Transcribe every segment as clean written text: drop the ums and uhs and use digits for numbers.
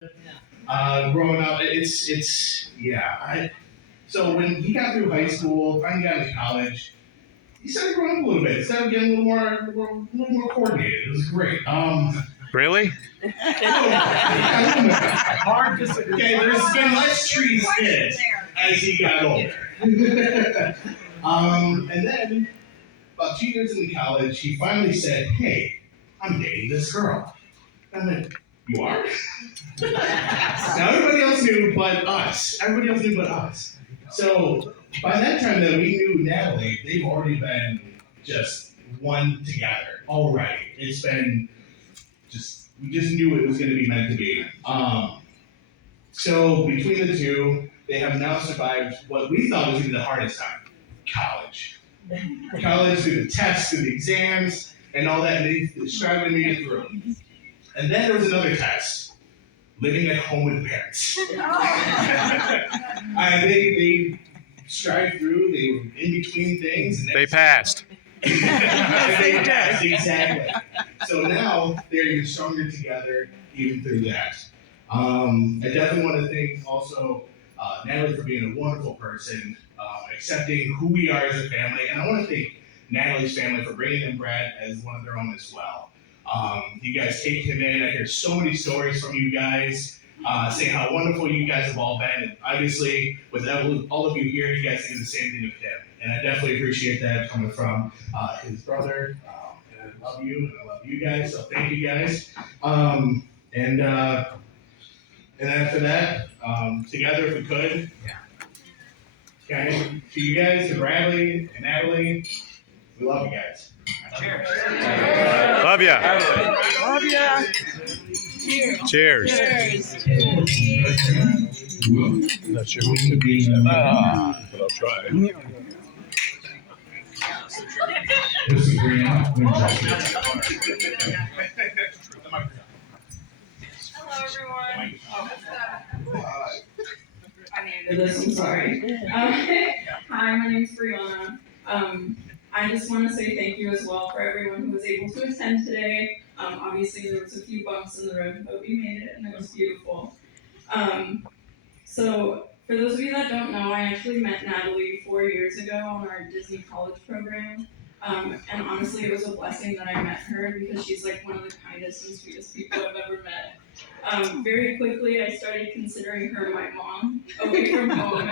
Growing up, it's yeah. So when he got through high school, finally got into college, he started growing up a little bit. Started getting a little more coordinated. It was great. Really? Hard disagree. Okay, there's been less trees hit as he got older. And then about 2 years into college, he finally said, "Hey, I'm dating this girl." I went, "You are?" Now everybody else knew but us. Everybody else knew but us. So by that time that we knew Natalie, they've already been just one together already. It's been just we just knew it was going to be meant to be. So between the two, they have now survived what we thought was going to be the hardest time, college. College through the tests, through the exams, and all that. And they strived to make it through. And then there was another test, living at home with parents. They strived through. They were in between things. And They passed. they passed, exactly. So now they're even stronger together, even through that. I definitely want to thank also Natalie for being a wonderful person, accepting who we are as a family, and I want to thank Natalie's family for bringing in Brad as one of their own as well. You guys take him in. I hear so many stories from you guys, saying how wonderful you guys have all been. And obviously, with all of you here, you guys do the same thing with him. And I definitely appreciate that coming from his brother. And I love you, and I love you guys. So thank you guys. And after that, together if we could. Okay, to you guys, to Bradley and Natalie, we love you guys. Cheers. Love ya. Love ya. Cheers. Cheers. Not sure we could be, but I'll try. This is Brianna. Hello, everyone. I needed this. I'm sorry. Hi, my name's Brianna. I just want to say thank you as well for everyone who was able to attend today. Obviously, there was a few bumps in the road, but we made it, and it was beautiful. So, for those of you that don't know, I actually met Natalie 4 years ago on our Disney College program. And honestly, it was a blessing that I met her because she's like one of the kindest and sweetest people I've ever met. Very quickly, I started considering her my mom away from home, and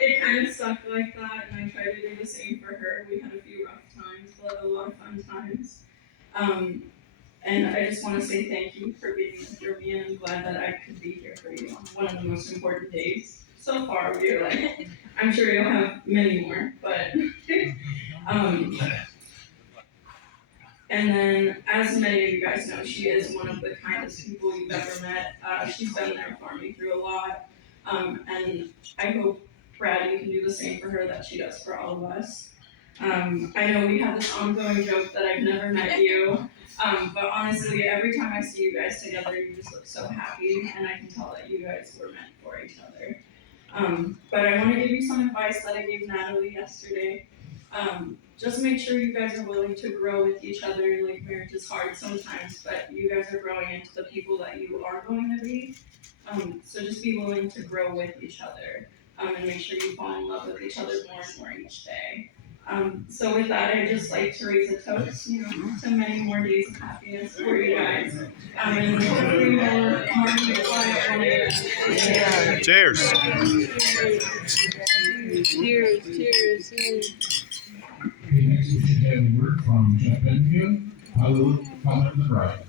it kind of stuck like that. And I tried to do the same for her. We had a few rough times, but a lot of fun times. And I just want to say thank you for being there for me, and I'm glad that I could be here for you on one of the most important days so far of your life. I'm sure you'll have many more, but and then, as many of you guys know, she is one of the kindest people you've ever met. She's been there for me through a lot, and I hope, Brad, you can do the same for her that she does for all of us. I know we have this ongoing joke that I've never met you, but honestly, every time I see you guys together, you just look so happy, and I can tell that you guys were meant for each other. But I want to give you some advice that I gave Natalie yesterday. Just make sure you guys are willing to grow with each other. Like, marriage is hard sometimes, but you guys are growing into the people that you are going to be. So just be willing to grow with each other, and make sure you fall in love with each other more and more each day. So with that, I'd just like to raise a toast, to many more days of happiness for you guys. And hopefully more quiet. Cheers. Cheers. Okay, next we should have a word from Jeff Benfield. I will comment the bride.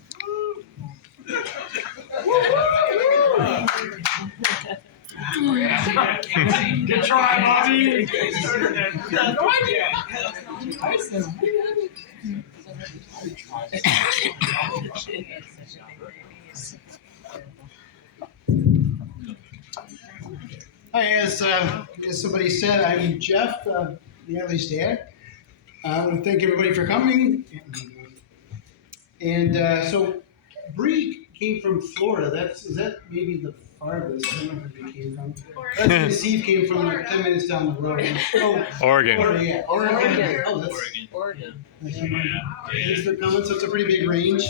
Good try, Bobby. Hi, as somebody said, I'm Jeff, Natalie's dad. I want to thank everybody for coming. And so, Bree came from Florida. Is that maybe the farthest? I don't know where Bree came from. That's where Steve came from, like 10 minutes down the road. Oh, Oregon. Florida, yeah. Oregon. Oh, that's Oregon. Thanks for coming. So it's a pretty big range.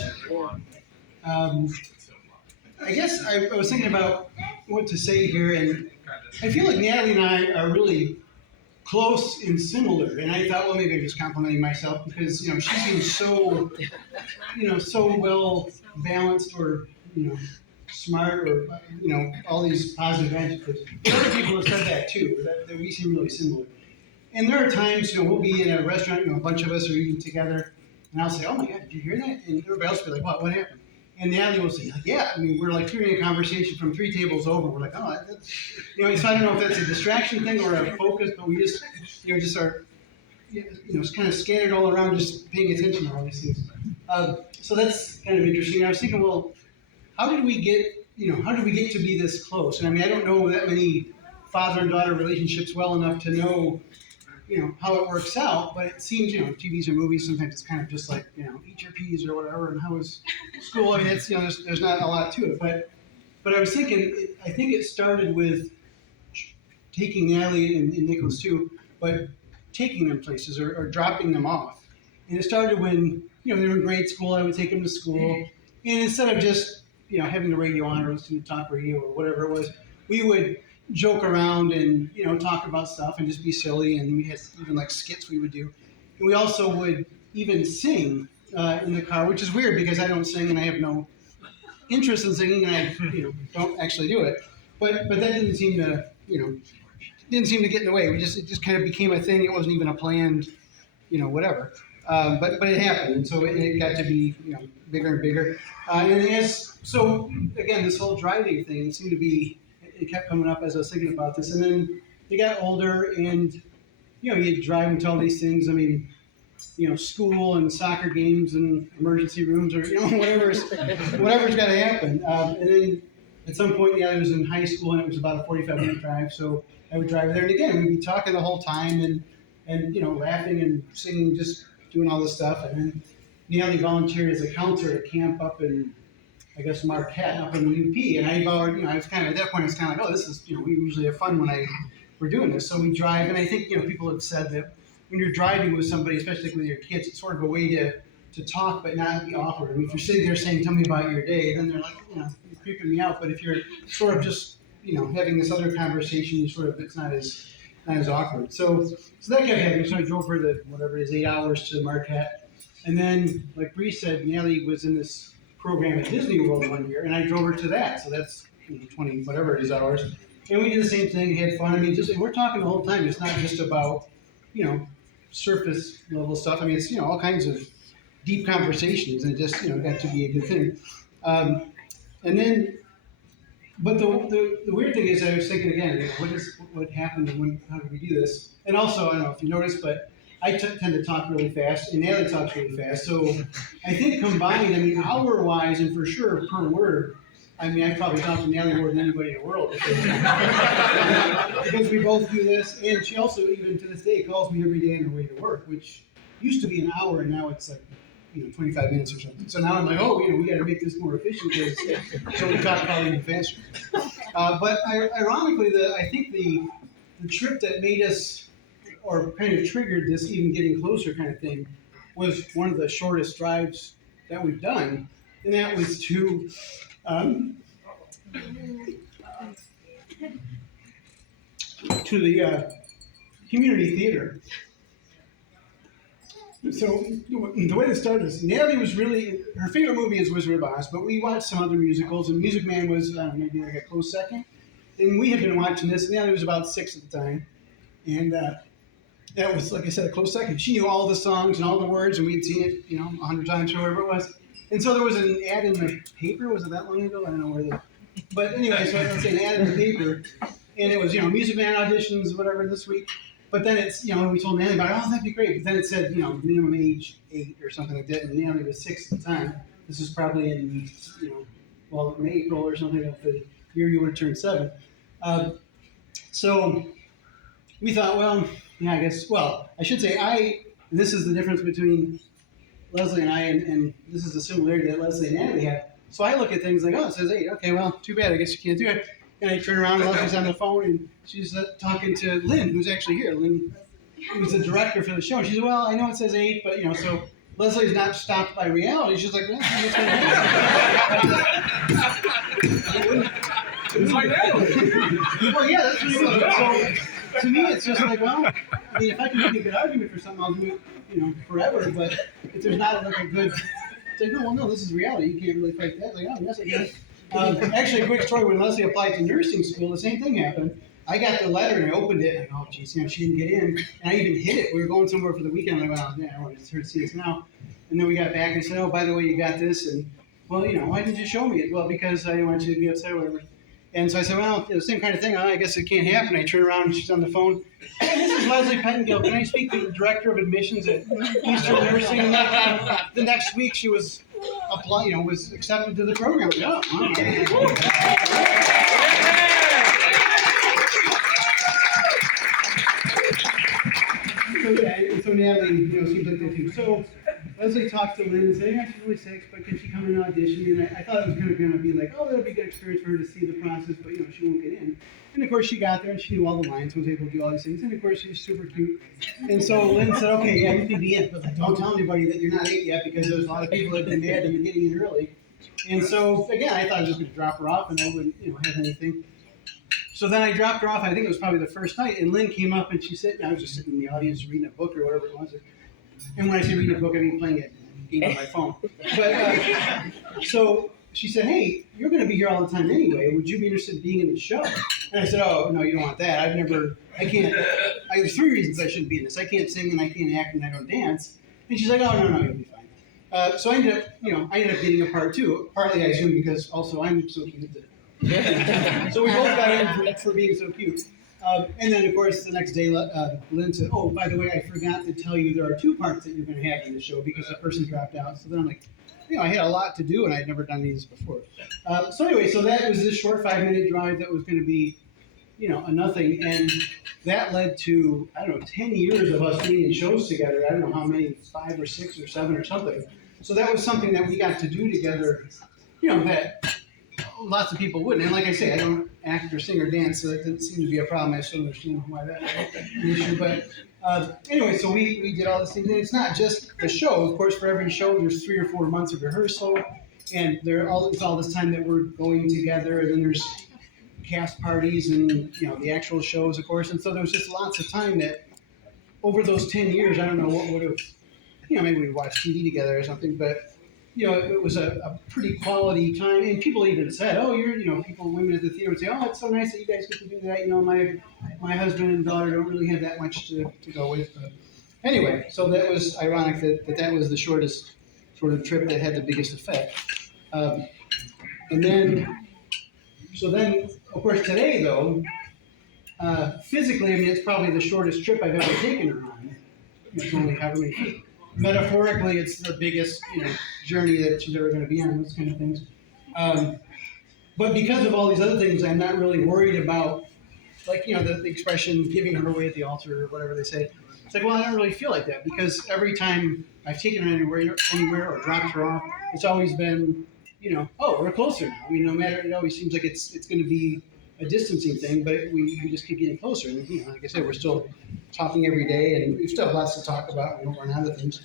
I guess I was thinking about what to say here, and I feel like Natalie and I are really close and similar. And I thought, well, maybe I'm just complimenting myself because she seems so, so well balanced or smart or all these positive adjectives. Other people have said that too. That we seem really similar. And there are times we'll be in a restaurant, a bunch of us are eating together, and I'll say, "Oh my God, did you hear that?" And everybody else will be like, "What happened?" And Natalie will say, "Yeah." I mean, we're like hearing a conversation from 3 tables over. We're like, "Oh, that's," So I don't know if that's a distraction thing or a focus, but we just, just are, it's kind of scattered all around, just paying attention to all these things. So that's kind of interesting. I was thinking, well, how did we get to be this close? And I mean, I don't know that many father and daughter relationships well enough to know, how it works out, but it seems, TVs and movies, sometimes it's kind of just like, eat your peas or whatever, and how was school? I mean, it's, there's not a lot to it, but I was thinking, I think it started with taking Natalie and Nicholas too, but taking them places or dropping them off. And it started when, they were in grade school, I would take them to school, and instead of just, having the radio on or listening to talk radio or whatever it was, we would joke around and talk about stuff and just be silly, and we had even like skits we would do, and we also would even sing in the car, which is weird because I don't sing and I have no interest in singing and I don't actually do it, but that didn't seem to get in the way. It just kind of became a thing. It wasn't even a planned whatever, but it happened, and so it got to be bigger and bigger, so again, this whole driving thing seemed to be. It kept coming up as I was thinking about this, and then you got older, and you drive into all these things. I mean, school and soccer games and emergency rooms, or whatever's got to happen. And then at some point, I was in high school, and it was about a 45-minute drive, so I would drive there, and again, we'd be talking the whole time, and laughing and singing, just doing all this stuff, and then Natalie volunteered as a counselor at camp up in, I guess, Marquette up in the UP, and I was kind of, at that point, it's kind of like, oh, this is, we usually have fun when we're doing this. So we drive, and I think, people have said that when you're driving with somebody, especially with your kids, it's sort of a way to talk but not be awkward. I mean, if you're sitting there saying, "Tell me about your day," then they're like, you're creeping me out. But if you're sort of just, having this other conversation, it's not as awkward. So that kept happening. So I drove her whatever it is, 8 hours to Marquette, and then, like Bree said, Natalie was in this program at Disney World one year, and I drove her to that. So that's 20 whatever it is hours, and we did the same thing, had fun. I mean, we're talking the whole time. It's not just about surface level stuff. I mean, it's all kinds of deep conversations, and it just got to be a good thing. And then, but the weird thing is, I was thinking again, what happened and how did we do this? And also, I don't know if you noticed, but I tend to talk really fast, and Natalie talks really fast. So I think combined, hour-wise, and for sure per word, I probably talk to Natalie more than anybody in the world because we both do this. And she also, even to this day, calls me every day on her way to work, which used to be an hour, and now it's like 25 minutes or something. So now I'm like, oh, we got to make this more efficient, so we talk probably even faster. But ironically, I think the trip that made us, or kind of triggered this even getting closer kind of thing, was one of the shortest drives that we've done, and that was to the community theater. So the way it started is Natalie was really, her favorite movie is Wizard of Oz, but we watched some other musicals, and Music Man was maybe like a close second. And we had been watching this, and Natalie was about 6 at the time, and that was, like I said, a close second. She knew all the songs and all the words, and we'd seen it, 100 times or whatever it was. And so there was an ad in the paper. Was it that long ago? I don't know where but anyway, so I was saying an ad in the paper, and it was, Music Man auditions, whatever, this week. But then it's, we told Natalie about it, oh, that'd be great. But then it said, minimum age 8 or something like that, and Natalie was 6 at the time. This is probably in, in April or something of the year you would have turned 7. So we thought, well, I guess, I should say and this is the difference between Leslie and I, and this is the similarity that Leslie and Natalie had. So I look at things like, oh, it says 8. Okay, well, too bad. I guess you can't do it. And I turn around, and Leslie's on the phone, and she's talking to Lynn, who's actually here. Lynn, who's the director for the show. And she said, well, I know it says 8, but, so Leslie's not stopped by reality. She's like, well, Well, yeah, that's what it is. So to me, it's just like, well, I mean, if I can make a good argument for something, I'll do it, forever. But if there's not like a good, it's like, no, this is reality. You can't really fight that. Like, oh, yes, I guess. Actually, a quick story. When Leslie applied to nursing school, the same thing happened. I got the letter and I opened it. And oh, geez, she didn't get in. And I even hid it. We were going somewhere for the weekend. I'm like, well, yeah, I want her to see this now. And then we got back and I said, oh, by the way, you got this. And well, why didn't you show me it? Well, because I didn't want you to be upset or whatever. And so I said, well, the same kind of thing. I guess it can't happen. I turn around and she's on the phone. Hey, this is Leslie Pettengill. Can I speak to the director of admissions at Eastern Nursing? And the next week she was was accepted to the program. Yeah. So Natalie, seems like that too. So Leslie talked to Lynn and said, yeah, she's really sick, but can she come in and audition? And I thought it was going to be like, oh, that'll be a good experience for her to see the process, but she won't get in. And of course she got there and she knew all the lines, was able to do all these things. And of course she's super cute. And so Lynn said, okay, yeah, you can be in. But like, don't tell anybody that you're not 8 yet because there's a lot of people that have been mad that you're getting in early. And so again, I thought I was just going to drop her off and I wouldn't, have anything. So then I dropped her off. I think it was probably the first night. And Lynn came up and she said, I was just sitting in the audience reading a book or whatever it was. And when I say reading a book, I mean playing a game on my phone. But so she said, hey, you're going to be here all the time anyway. Would you be interested in being in the show? And I said, oh, no, you don't want that. I can't. There's 3 reasons I shouldn't be in this. I can't sing and I can't act and I don't dance. And she's like, oh, no, you'll be fine. So I ended up getting a part too. Partly, I assume, because also I'm so cute. So we both got in for being so cute. And then, of course, the next day, Lynn said, oh, by the way, I forgot to tell you there are 2 parts that you're going to have in the show because the person dropped out. So then I'm like, I had a lot to do and I'd never done these before. So anyway, so that was this short 5-minute drive that was going to be, a nothing. And that led to, 10 years of us being in shows together. I don't know how many, 5 or 6 or 7 or something. So that was something that we got to do together, that lots of people wouldn't. And like I say, I don't act or sing or dance, so that didn't seem to be a problem. I still understand why that was an issue. But anyway, so we did all these things. And it's not just the show. Of course, for every show, there's 3 or 4 months of rehearsal. And it's all this time that we're going together. And then there's cast parties and, the actual shows, of course. And so there was just lots of time that over those 10 years, I don't know what would have, maybe we watched TV together or something, but it was a pretty quality time. And people even said, oh, women at the theater would say, oh, it's so nice that you guys get to do that. My husband and daughter don't really have that much to go with. But anyway, so that was ironic that was the shortest sort of trip that had the biggest effect. And then, of course, today, though, physically, it's probably the shortest trip I've ever taken her on. It's only however many feet. Metaphorically, it's the biggest, journey that she's ever going to be on, those kind of things. But because of all these other things, I'm not really worried about, the expression giving her away at the altar or whatever they say. It's like, well, I don't really feel like that because every time I've taken her anywhere or dropped her off, it's always been, oh, we're closer now. No matter, it always seems like it's going to be a distancing thing, but we just keep getting closer. And, like I said, we're still talking every day, and we still have lots to talk about. We don't run out of things.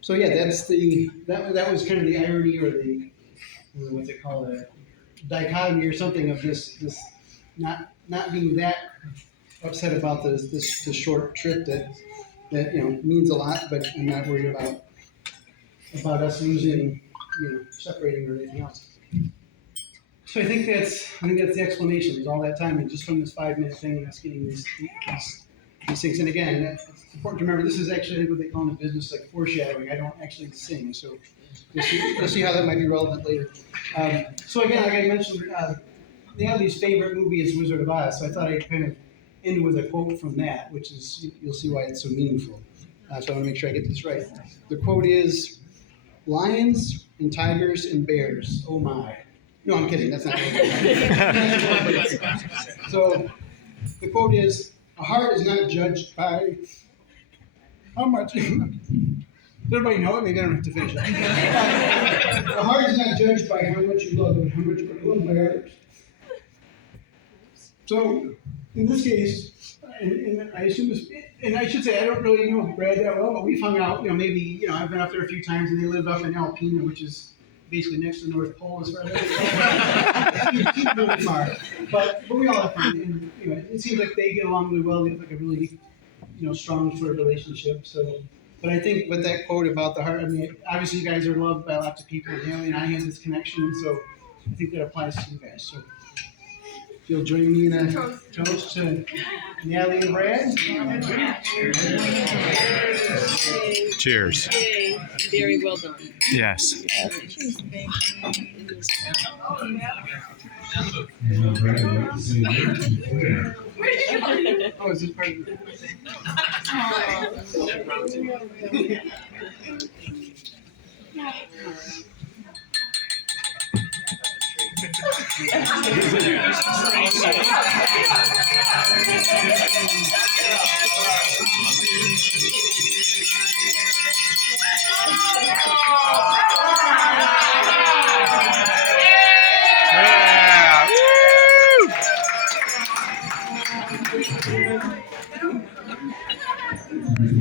So yeah, that was kind of the irony or the what they call it, dichotomy or something of this not being that upset about this short trip that means a lot, but I'm not worried about us losing, separating or anything else. So I think that's the explanation. Is all that time and just from this 5-minute thing and us getting these things. And again, it's important to remember this is actually what they call in the business like foreshadowing. I don't actually sing, so you'll see how that might be relevant later. So again, like I mentioned, Natalie's favorite movie is Wizard of Oz. So I thought I'd kind of end with a quote from that, which is you'll see why it's so meaningful. So I want to make sure I get this right. The quote is, "Lions and tigers and bears, oh my." No, I'm kidding. That's not it. So the quote is, "A heart is not judged by how much." Does everybody know it? Maybe I don't have to finish it. A heart is not judged by how much you love, but how much you are loved by others. So in this case, and I assume this, and I should say I don't really know Brad that well, but we've hung out. Maybe I've been up there a few times, and they live up in Alpena, which is basically next to the North Pole as far as keep really far. But we all have fun, and anyway, it seems like they get along really well. They have like a really, strong sort of relationship. So, but I think with that quote about the heart, I mean, obviously you guys are loved by lots of people. Natalie and I have this connection, so I think that applies to you guys. So, if you'll join me in a toast to Natalie and Brad. Cheers. Yay. Very well done. Yes. Brad, I'd like to say a word from Claire. Oh, is this part of it? Yeah. Woo!